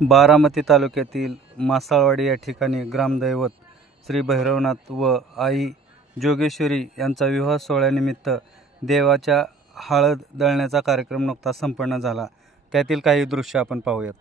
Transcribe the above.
बारामती तालुक्यातील मासाळवाडी या ठिकाणी ग्रामदैवत श्री भैरवनाथ व आई जोगेश्वरी यांचा विवाह सोहळ्यानिमित्त देवाच्या हळद दळण्याचा कार्यक्रम नुकताच संपन्न झाला। त्यातील काही दृश्य आपण पाहूयात।